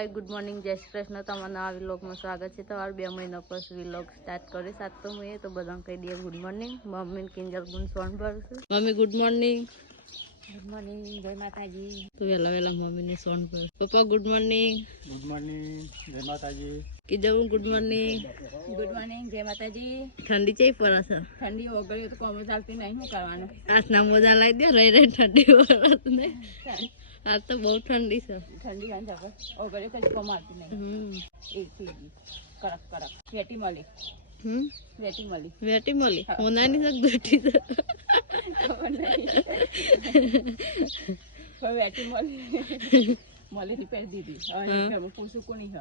ગાય good morning જય શ્રી કૃષ્ણ તમારા નવા વ્લોગમાં સ્વાગત છે તમારું 2 મહિના પછી વ્લોગ સ્ટાર્ટ કર્યો 7 મહિને તો બધાને કહી દઈએ ગુડ મોર્નિંગ મમ્મી કિંજલ ગુણ સોન પર છે મમ્મી ગુડ મોર્નિંગ જય માતાજી તો વેલા મમ્મી ને સોન પર પપ્પા ગુડ મોર્નિંગ જય માતાજી કિંજલ ગુડ મોર્નિંગ જય માતાજી ઠંડી ચઈ પડે છે ઠંડી ઓગળી તો કોમ ચાલતી નહીં શું કરવાનું આસના મોજા લાવી દે રહી ઠંડી પડે ને આ તો બહુ ઠંડી છે ઠંડી આંજા પર ઓગળે કઈ કમાતી નહીં એક થઈ ગઈ કડક વેટી મળી વેટી મળી હોનાની સક બેટી છે વેટી મળી રિપેર દીધી હવે હું પૂછું કોની છે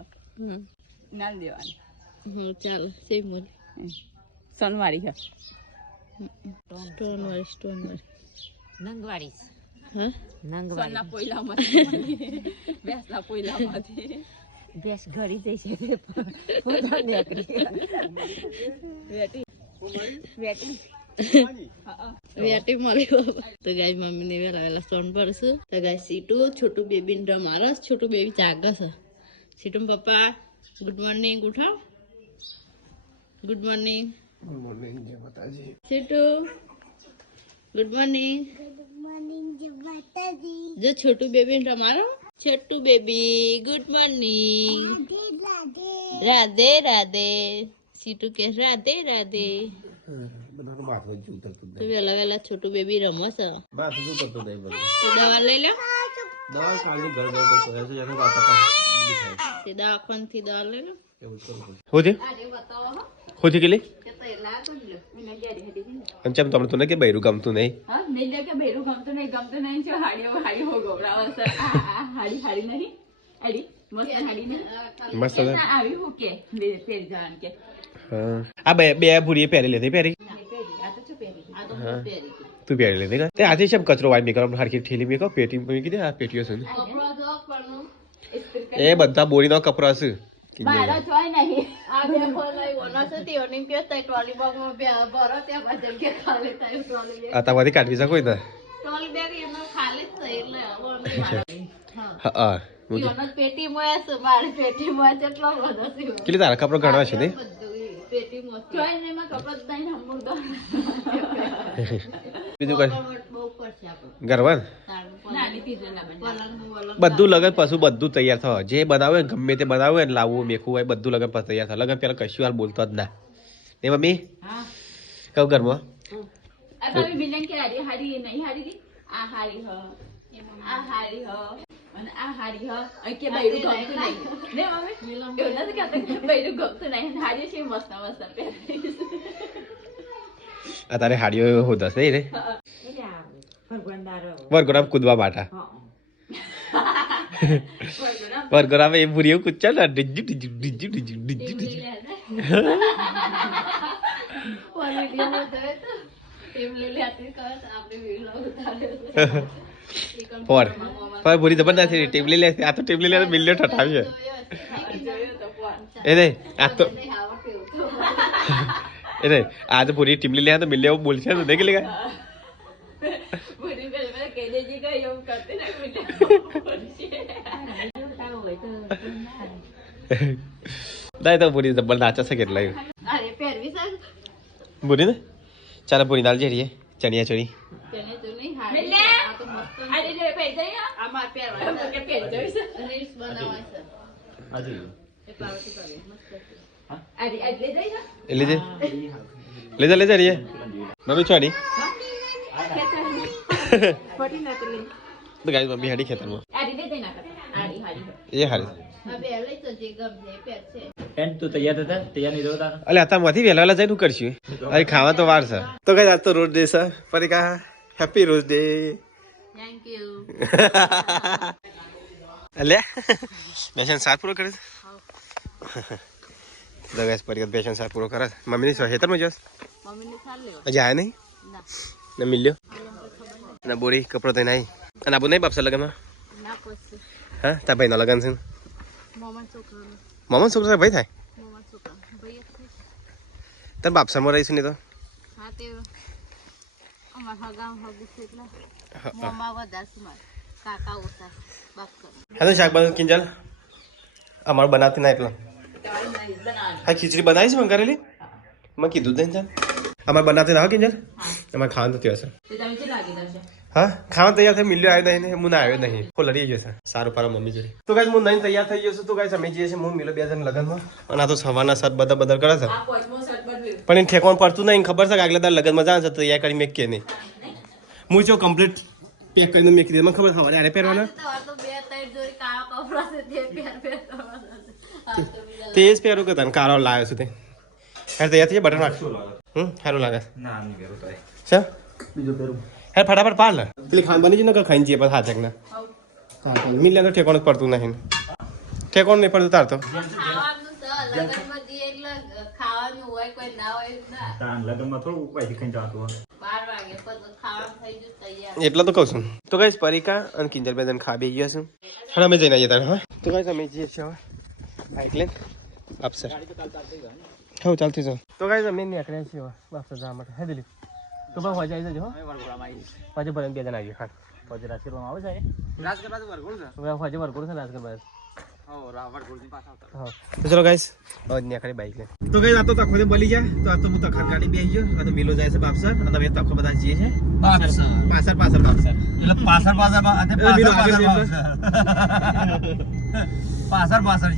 નાલ દેવાની ચાલો સેમ મળી સોનવાળી છે સ્ટોનવાળી નંગવાળી હા નંગવાળીના પોયલામાંથી ભેંસના પોયલામાંથી ભેંસ ઘરી જઈ છે પોતા નીકળી વેટી મળી તો ગાય મમ્મી ને વેલા સોન પડશું તો ગાય સીટુ છોટું બેબી ને રમારસ છોટું બેબી જાગે છે સીટુ પપ્પા ગુડ મોર્નિંગ ઉઠાવ ગુડ મોર્નિંગ જય માતાજી સીટુ ગુડ મોર્નિંગ जो छोटू बेबी रमारो छोटू baby good morning Radhe Radhe Situ के राधे राधे तो वेला छोटू बेबी रमो छ तो दवा ले लो दवा खाली घर घर तो ऐसे जाने बात दिखाई दवा कौन थी दवा ले लो होती के लिए अंचम तुमने तो नहीं के बैरू गमतू नहीं हां मेले के बैरू गमतू नहीं जो हाड़ी हो गोबरा सर हाड़ी नहीं अड़ी मस्त हाड़ी नहीं मस्त આવી હો કે પેર જાન કે हां આ બે ભૂરી પહેરી લેતી પહેરી આ તો પહેરી આ તો પહેરી તું પહેરી લેતી તે આજે શબ કચરો વાઈ મેકર હરખી ઠેલી મેકો પેટી મેકી કીધે આ પેટીઓ છે કપડા જો પરનો એ બધા બોરીનો કપડા છે મારા જોય નહીં આ બે ફોલાઈ વનસતી ઓની પે તઈ ટ્રોલી બેગ માં બે ભરો ત્યાં બજલ કે ખાલે તઈ ટ્રોલી બેગ આ તમારી કાઢવી શકો ને ટ્રોલી બેગ એનો ખાલી જ છે એટલે હા હા યોનો પેટી મોય છે મારી પેટી મોય કેટલો બધો છે કેટલી તારા કપડા ઘણા છે ને પેટી મોય જોય ને માં કપડા દઈને હમુર દો બીજું કઈ બહુ પડશે આપણે ગરવાન નાની પીઝા બધું લગન પાછું બધું તૈયાર થવા જે બનાવે ગમે તે બનાવે ને લાવવું મેખવું હોય બધું લગન પાછું તૈયાર થાય લગન પેલા કશું વાર બોલતો જ ના ને મમ્મી હા કવ ઘરમાં આ તમે બિલન કે હારી નહીં હારી આ હારી હ આ હારી હ અને આ હારી હ આ કે બૈરું ગમતું નહીં ને મમ્મી એવું નથી કહેતા બૈરું ગમતું નહીં હારી છે મસ્ત મસ્ત પહેરી આ તારે હાડીઓ હોતા છે રે વરગોરામ કૂદવા માટે વરગોરામ એ ભૂરીઓ કૂદચા ને ડિજ્જુ ડિજ્જુ ડિજ્જુ ડિજ્જુ ડિજ્જુ ડિજ્જુ પર ભૂરી જબરદસ્ત છે ટેબલે લે આ તો ટેબલે લે મિલ્યો ઠઠાવ્યો એ નહીં આ તો એ નહીં આ તો પૂરી ટીમલી લે તો મિલ્યો બોલશે તો દેખ લેગા દાય તો પૂરી જબર નાચે છે કેટલા અરે પહેરવી છે પૂરી ને ચાલ પૂરી દાલ જેરીએ ચણિયા ચોળી આ તો મસ્ત અરે લે પહેર જાય આ માર પહેરવા કે પહેર જાય છે રીલ્સ બનાવવા છે આજે એ પાવતી કરે મસ્ત હા અરે લે જાય લે જા રીએ મમ્મી છોડી ફોટી ના તો લે તો ગાઈસ મમ્મી હાડી ખેતરમાં આડી લે દે ના કર આડી હાડી એ હાડી હવે લઈ તો જે ગમે પેર છે એન તું તૈયાર નહીં રહેતા અલે આતા માંથી વેલા જઈને હું કરશું અરે ખાવા તો વાર છે તો ગાઈસ આજ તો રોજ ડે છે ફરી કા હેપી રોજ ડે થેન્ક યુ અલે બેસન સાત પૂરો કરે તો ગાઈસ ફરી બેસન સાત પૂરો કરે મમ્મી ની ખેતરમાં જસ મમ્મી ને સાલ લેવા અજે આયા નહીં ના મિલ્યો ના બોરી કપડો તો નહીં અને આબુ નહીં બાપસા લગનમાં ના પછી હા તા ભાઈ નો લગન છે મામા છોકરા ભાઈ થાય તને બાપસા માં રહીશું ને તો હા તે અમાર હગામ હગુ છે એટલે મામા વધારે છે માર કાકા ઓછા બાપસા હેલો શાકબાજી કિંજલ અમારું બનાવતી ના એટલા હા ખીચડી બનાવી છે મેં કરેલી મેં કીધું જ નહીં અમારે બનાવતી ના કિંજલ અમારે ખાવાનું થયું હશે હા ખાવા તૈયાર થઈ મિલ્યો આવ્યો નહીં હું ના આવ્યો નહીં ફૂલ લડી જશે સારું પારા મમ્મી જોડે તો ગાઈસ હું નહીં તૈયાર થઈ જશે તો ગાઈસ અમે જઈએ છીએ હું મિલો 2 જણ લગનમાં અને આ તો સવારના સાત બધા કરે છે પણ એ ઠેકવાનું પડતું નહીં ખબર છે કે આગલા દર લગનમાં જાય છે તૈયાર કરી મેં કે નહીં હું જો કમ્પ્લીટ પેક કરીને મેં કીધું મને ખબર સવારે અરે પહેરવાના તે જ પહેરું કે તને કારો લાવ્યો છું તે યાર તૈયાર થઈ બટન રાખશું સારું લાગે છે બીજું પહેરું હે ફટાફટ પાડ લે પેલી ખાન બની છે ને ખાઈને જઈએ પછી હાચક ને મિલે તો ઠેકોણ પડતું નહીં ઠેકોણ નહીં પડતું તાર તો એટલા તો કહું છું તો કઈ પરીકા અને કિંજલ બે જણ ખાબી ગયા છું હા અમે જઈને આવીએ તારે હા તો કઈ અમે જઈએ છીએ હવે બાઇક લઈને આપસર હા ચાલતી જાઉં તો કઈ અમે નીકળ્યા છીએ આપસર જવા માટે હે દિલીપ તો બસ હોજે આવી જજો પછી ભલે 2 જણ આવીએ ખાન હોજે રાજકરમાં આવે છે રાજકરમાં વરગોળ છે હોજે વરગોળ છે રાજકરમાં તો ચલો ગાઈસ હવે નીકળી બાઈક લે તો ગાઈસ આ તો તખો બલી જાય તો આ તો હું તખત ગાડી બેસી ગયો આ તો મિલો જાય છે બાપસર અને હવે તખો બધા જઈએ છે બાપસર એટલે પાસર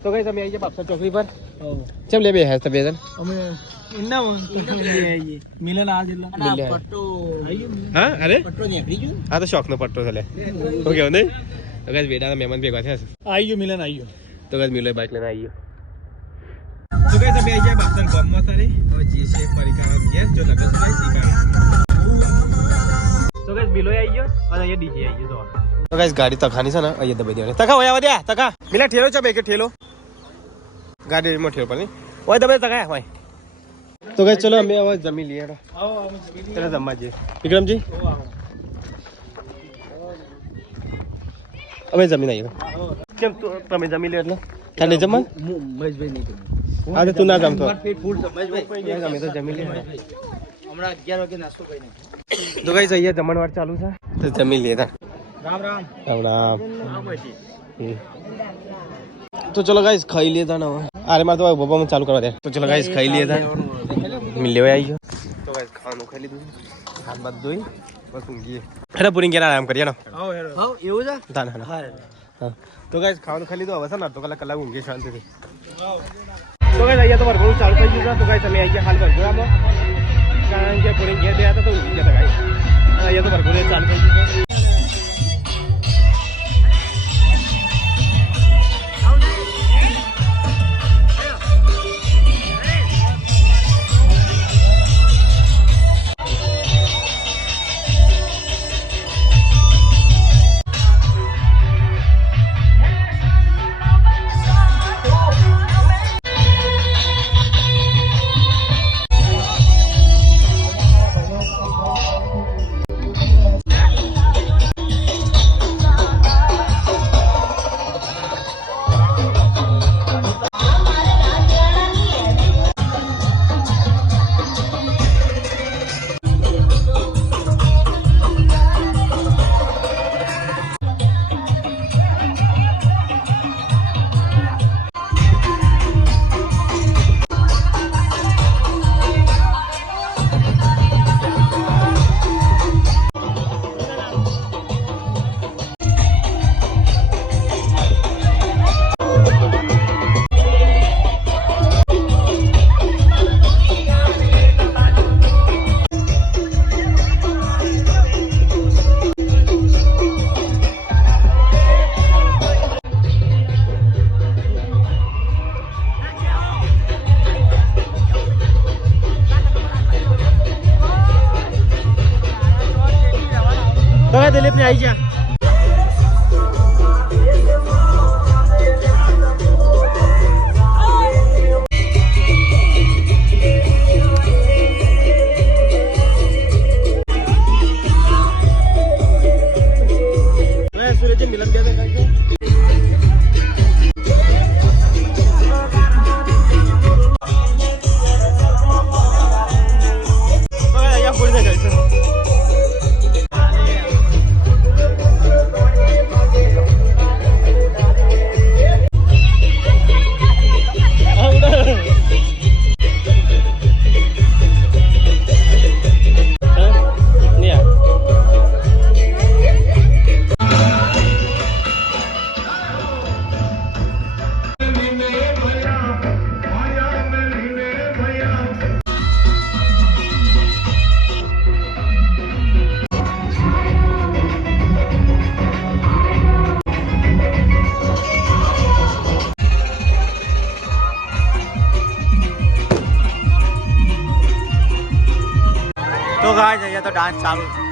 તો ગાઈસ અમે આવી ગયા બાપસર ચોકડી પર ચમ લે બે હે તો બે જણ અમે ઇન્ના મિલન આ જેટલા પટ્ટો હા અરે પટ્ટો નીકળી ગયો આ તો શોખ નો પટ્ટો છે લે તો કેવું નહીં તો ગાઈસ વેડાના મહેમાન ભેગા થયા છે આવી ગયો મિલન આવી ગયો તો ગાઈસ મિલો બાઈક લઈને આવી ગયો તો ગાઈસ અમે આવી ગયા બાપસર ગામમાં તારે હવે જે છે પરિકાર ગેસ જો લગન થાય સીકા તો ગાઈસ મિલો આવી ગયો અને અહીંયા ડીજે આવી ગયો તો ગાઈસ ગાડી તખાની છે ને અહીંયા દબાઈ દેવાની તખા ઓયા વધ્યા તખા મિલા ઠેલો છે બે કે ઠેલો ગાડી માં ઠેલો પર નહીં ઓય દબાઈ તખા ભાઈ તો ગાઈસ ચલો અમે હવે જમી લઈએ ચલો જમવા જઈએ વિક્રમજી અમે જમીન આવીએ કેમ તમે જમી લે એટલે ખાલી જમવા મહેશભાઈ નહીં આજે તું ના જમતો અમે તો જમી લે હમણાં 11 વાગે નાસ્તો કરીને તો ગાઈસ અહીંયા જમણવાર ચાલુ છે તો જમી લે રામ રામ રામ રામ તો ચલો ગાઈસ ખાઈ લેતા ને અરે મારે તો બાબા ચાલુ કરવા દે તો ચલો ગાઈસ ખાઈ લેતા મિલ લેવા આવી ગયો તો ગાઈસ ખાવાનું ખાઈ લીધું હાથ બાદ ધોઈ બસ ઊંઘીએ હેડા પૂરી ગયા આરામ કરીએ ને એવું છે હા તો ગાઈસ ખાવાનું ખાઈ લીધું હવે છે ને તો કલાક ઊંઘીએ શાંતિથી તો ગાઈસ અહીંયા તો વરઘોડું ચાલુ થઈ ગયું છે તો ગાઈસ અમે આવી ગયા હાલ વરઘોડામાં કારણ કે પૂરી ગયા હતા તો ઊંઘી ગયા હતા ગાઈસ અહીંયા તો વરઘોડું ચાલુ થઈ ગયું છે દિલીપ ને આવી જા सूरज मिलन दे ડાન્સ ચાલુ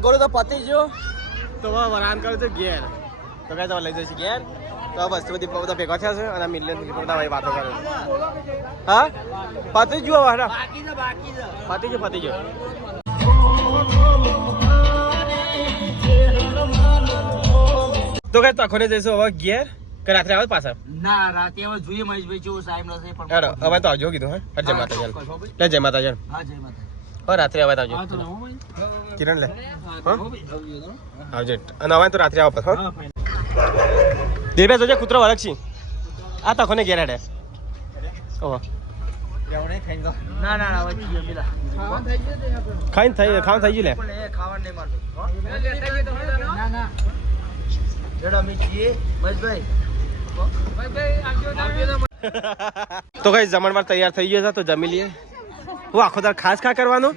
ગોળો તો પતી ગયો તો વરાન કરે છે ઘેર તો કઈ તમે લઈ જઈશ ઘેર તો વસ્તુ બધી બધા ભેગા થયા છે અને મિલિયન બધા વાતો કરે હા પતી ગયો વાડા પતી ગયો તો કઈ તખોને જઈશું હવે ઘેર કે રાત્રે આવે પાછા ના રાતે હવે જોઈએ મહેશભાઈ જો સાહેબ નથી પણ હવે તો આવજો કીધું હા જય માતાજી લે જય માતાજી હા જય માતા રાત્રે હવે આવજો કિરણ લે આવજો અને હવે તો રાત્રે આવો પાછો દેવે જોજે કૂતરો વળગ છી આ તખોને ઘેર હેડે ઓહો ના ના હવે પેલા ખાઈને થઈ ગયું લે ખાવા નહીં મારતો ના ના જેડા મીઠી મહેશભાઈ તો કઈ જમણવાર તૈયાર થઈ ગયો છે તો જમી લઈએ હું આખો દાર ખાસ ખા કરવાનું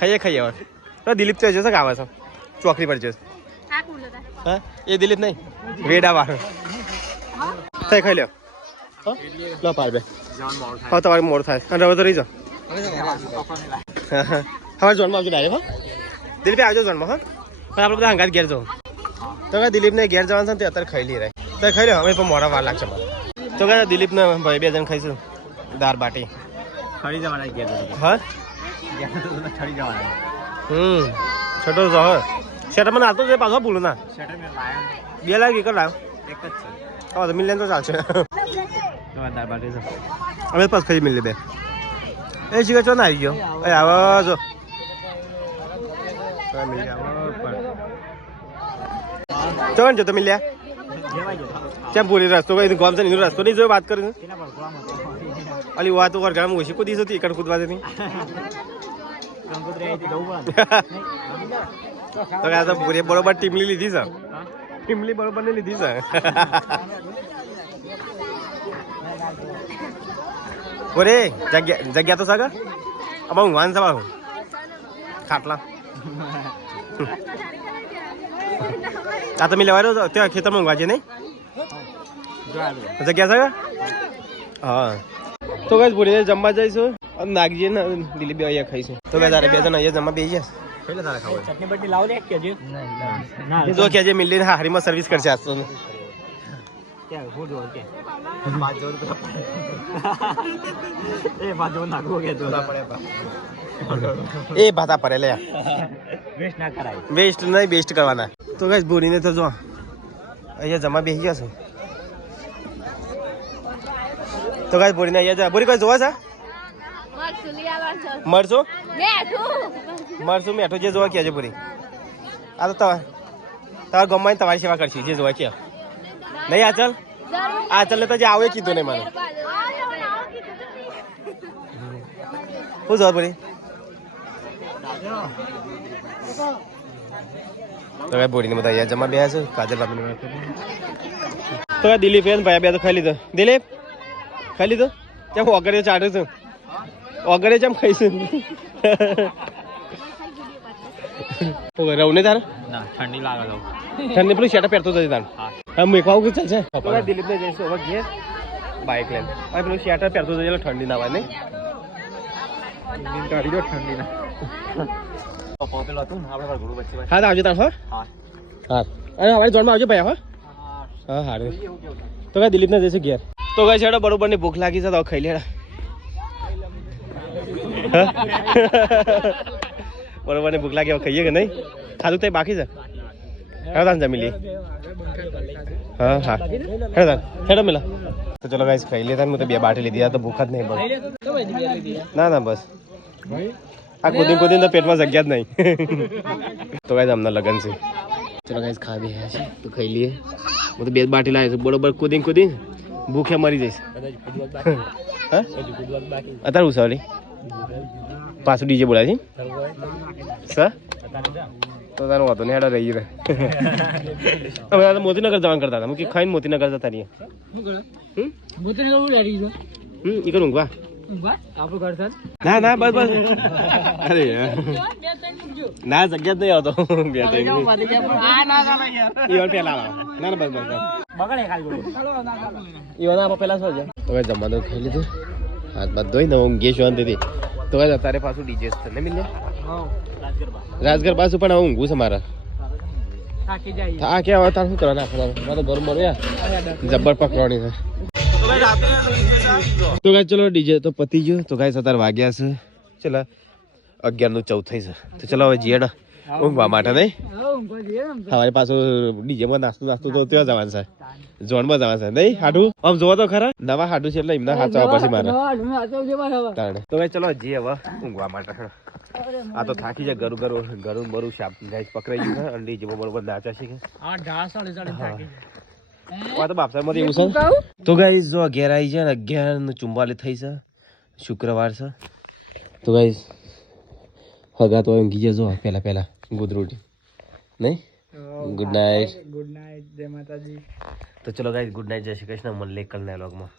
ખાઈએ હવે તો દિલીપ તો જશે કે આવે છે ચોકડી પર જશે હા એ દિલીપ નહીં વેડા વાળો થઈ ખાઈ લ્યો લો પાર બે હા તમારે મોડ થાય અને હવે તો રહી જાઓ હવે જોનમાં આવજો ડાયરેક્ટ હા દિલીપે આવજો જોનમાં હા પણ આપણે બધા હંગાત ઘેર જવું તો કે દિલીપને ઘેર જવાનું છે ને તે અત્યારે ખાઈ લઈ રહે તો ખાઈ લો હવે પણ મોડા વાર લાગશે મારે તો કે દિલીપને ભાઈ બે જણ ખાઈશું દાળ બાટી ખરી જવાના ઘેર હા ખરી જવાના છઠ્ઠો તો હા શેટર મને આવતો પાછો ભૂલું ના શટર મેં લાયા 2 લાખ એકર લાવ્યો એક જ છે હા તો મિલિયન તો ચાલશે દાળ બાટી છે અમે પાછ ખાઈ મિલી બે એ શીખર ચો ના આવી ગયો એ આવો જો ચોન જો તો મિલ્યા કેમ પૂરી રસ્તો કઈ ગામ છે એનો રસ્તો નહીં જોયો વાત કરી અલી વાત ઓર ગામ ઓછી કૂદી હતી એકડ કૂદવા દેની તો આ તો પૂરી બરોબર ટીમલી લીધી છે ટીમલી બરોબર ની લીધી છે ઓરે જગ્યા તો સાગર અમાર ઊંઘવાનું સવાલ હું ખાટલા આ તમે લેવા રહ્યો ત્યાં ખેતરમાં ઊંઘવા છે નહીં જગ્યા સાગર હા તો કઈ ભૂરીને જમવા જઈશું અને નાગજી ને દિલીપ અહીંયા ખાઈશું તો બે તારે બે જણ અહીંયા જમવા બેસી જશે પેલા તારે ખાવ ચટણી બટની લાવ લે કેજે જો કેજે મિલીને હારીમાં સર્વિસ કરશે આજ તો क्या फूड हो के बाजोर ए बाजोर नाखो के तो पड़े એ ભાતા પડે લે વેસ્ટ ના કરાય વેસ્ટ નહીં બેસ્ટ કરવાના તો ગાઈસ બોરીને તો જો અહીંયા જમા બેસી ગયા છે તો ગાઈસ બોરીને અહીંયા બોરી કોઈ જોવા છે મરચું મરચું મેઠું જે જોવા ક્યાં છે બોરી આ તો તમારા ગમવાની તમારી સેવા કરશે જે જોવા ક્યાં નહીં આચલ આચલ ને તો જે આવે કીધું નહીં મને શું જવા પડી તો કઈ બોડીને બધા અહીંયા જમા બેયા છે કાજલ બાપની તો દિલીપ એન ભાઈ બે તો ખાઈ લીધો દિલીપ ખાઈ લીધો કેમ ઓગળે ચાટે છે ઓગળે કેમ ખાઈશું રહું ને તારે ના ઠંડી લાગે તો ઠંડી પેલું શેટા પહેરતો જશે તારે હા મેકવા આવું ચાલશે દિલીપ ને જઈશું હવે ઘેર બાઇક લઈને હવે પેલું શેટર પહેરતો જશે એટલે ઠંડી ના આવે નહીં ઠંડી ના પેલો હતું ને આપણે ઘોડું વચ્ચે હા તો આવજો તાર હા હા હા અરે અમારી જોડમાં આવજો ભાઈ હા હા તો કઈ દિલીપ ને જઈશું ઘેર તો કઈ છેડો બરોબર ની ભૂખ લાગી છે તો ખાઈ લેડા બરોબર ની ભૂખ લાગી હવે ખાઈએ કે નહીં ખાધું તો બાકી છે હેડો તાન જમી લઈએ હા હા હેડો મિલા તો ચલો ગાઈસ ખાઈ લેતા હું તો બે બાટી લીધી આ તો ભૂખ જ નહીં બસ ના ના બસ આ કુદીન તો પેટમાં જગ્યા જ નહીં તો ગાઈસ અમને લગન છે ચલો ગાઈસ ખા બે છે તો ખાઈ લઈએ હું તો બે બાટી લાવ્યો છું બરોબર કુદીન ભૂખે મરી જઈશ હા અત્યારે હું સવારી પાછું ડીજે બોલાય છે સર તો તારું વાતો ને હેડા રહી રહે હવે મોતીનગર જવાનું કરતા હતા કે ખાઈને મોતીનગર જતા રહીએ ઈ કરું ઊંઘવા ના ના બસ બસ અરે ના જગ્યા જ નહીં આવતો બે ત્રણ પેલા ના ના બસ બસ ઈવાના પેલા શું છે તો કઈ જમવાનું ખાઈ લીધું હાથ બાદ ધોઈ ને ઊંઘી શાંતિથી તો કઈ અત્યારે પાછું ડીજે ને મિલે રાજગર પાછું પણ હવે ઊંઘું છે મારા આ ક્યાં આવે તાર શું કરવા નાખવાનું મારે ઘર મળ્યા જબ્બર પકડવાની છે તો ગાય ચલો ડીજે તો પતી ગયો તો ગાય અત્યારે વાગ્યા છે ચલો 11:14 થઈ છે તો ચલો હવે જીએ ઊંઘવા માટે નહીં સવારે પાછું ડીજેમાં નાસ્તો તો ત્યાં જવાનું છે ઝોનમાં જવાનું છે નહીં હાડું આમ જોવો તો ખરા નવા હાડું છે એટલે એમના હાચવા પછી મારે તો ગાય ચલો જી હવે ઊંઘવા માટે આ તો થાકી જાય ગરું બરું શાપ ગાય પકડાઈ ગયું છે અને ડીજેમાં બરોબર નાચા છે તો બાપસા માંથી એવું છે તો ગાઈસ જો 11 આવી છે ને 11:44 થઈ છે શુક્રવાર છે તો ગાઈસ હગા તો ઊંઘી જજો પહેલા ગુદરૂટી નહીં ગુડ નાઇટ જય માતાજી તો ચલો ગાઈસ ગુડ નાઇટ જય શ્રી કૃષ્ણ મળીએ કલના વ્લોગમાં